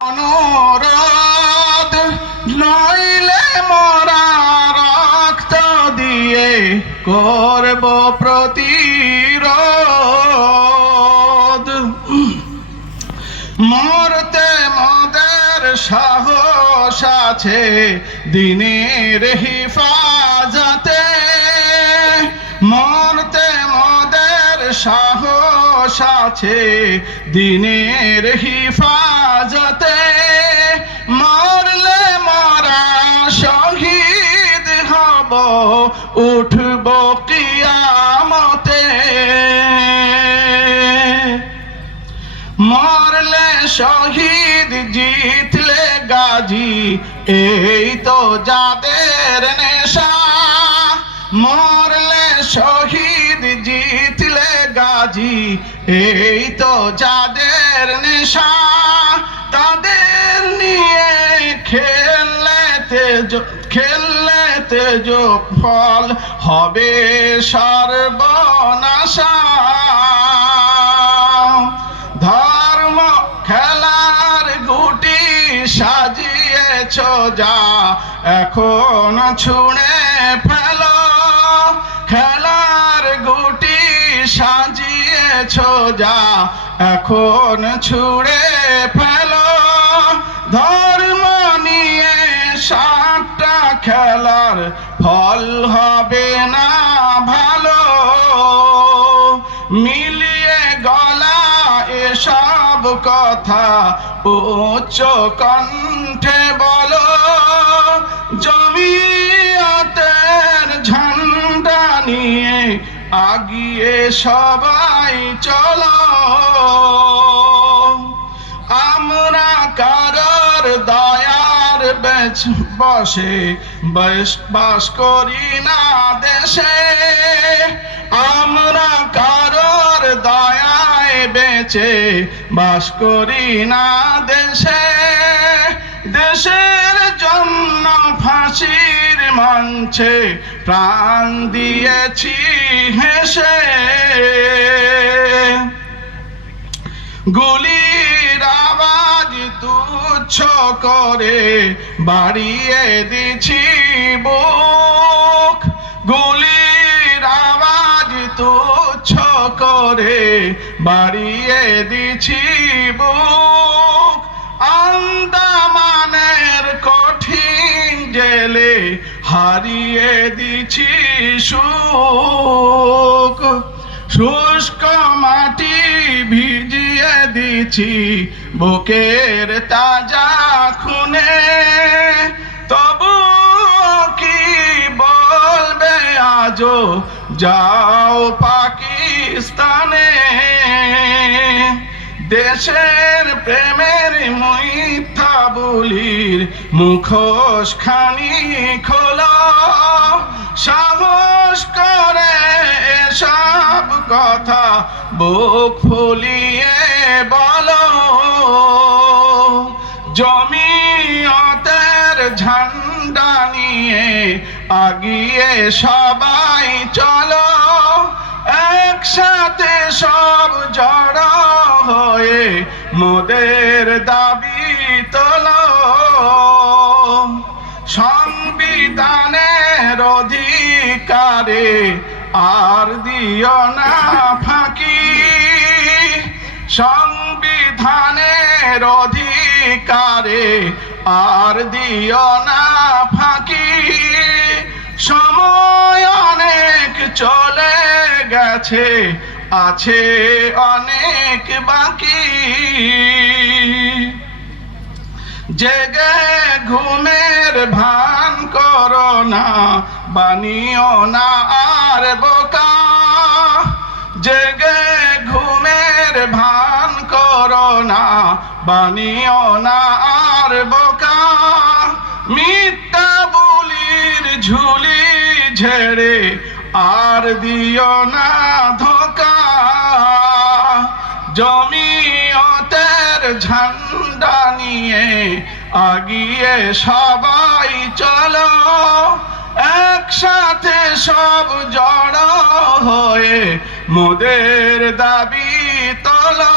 অনুরোধ নইলে মরা রক্ত দিয়ে করব প্রতিরোধ। মরতে মোদের সাহস আছে দিনের হিফাজতে, মরতে মোদের সাহস আছে দিনের হিফাজতে। মরলে মরা শহীদ হব উঠব কিয়ামতে। মরলে শহীদ জিতলে গাজী এই তো যাদের নেশা। মরলে শহীদ জিতলে গাজী এই তো যাদের নেশা। তাদের নিয়ে খেললেতে ফল হবে সর্বনাশা। ধর্ম খেলার গুটি সাজিয়েছ যা এখন ছুঁড়ে ফেলো। খেলার গুটি সাজিয়েছ যা এখন ছুঁড়ে ফেলো। ধর্ম নিয়ে সাতটা খেলার ফল হবে না ভালো। মিলিয়ে গলা এসব কথা উচ্চ কণ্ঠে বলো। জমিয়তের ঝান্ডা নিয়ে আগিয়ে সবাই চলো। আমরা কারোর দয়ার বসে বাস করি না দেশে। আমরা কারোর দয়ায় বেঁচে বাস করি না দেশে। দেশের জন্য ফাঁসির মঞ্চে প্রাণ দিয়েছি হেসে। গুলির আওয়াজ তুচ্ছ করে বাড়িয়ে দিছি বুক। গুলির আওয়াজ তুচ্ছ করে বাড়িয়ে দিছি বুক। আন্দামানের কঠিন জেলে হারিয়ে দিছি সুখ। শুষ্ক মাটি ভিজিয়ে দিছি বুকের তাজা খুনে। তবু কি বলবে আজও যাও পাকিস্তানে। দেশের প্রেমের মিথ্যা বুলির মুখোশ খানি খোলো। সাহস করে এসব কথা বুক ফুলিয়ে বলো। জমিয়তের ঝান্ডা নিয়ে আগিয়ে সবাই চলো। একসাথে সব জড়ো হয়ে মোদের দাবি তোলো। সংবিধানের অধিকারে আর দিও না ফাঁকি। সংবিধানের অধিকারে আর দিও না ফাঁকি। সময় অনেক চলে গেছে, আছে অনেক বাকি। জেগে ঘুমের ভান করো না, বানিও না আর বোকা। জেগে ঘুমের ভান করো না, বানিও না আর বোকা। মিথ্যা বুলির ঝুলি ঝেড়ে আর দিও না ধোকা। জমিয়তের ঝান্ডা নিয়ে আগিয়ে সবাই চলো। একসাথে সব জড়ো হয়ে মোদের দাবি তোলো।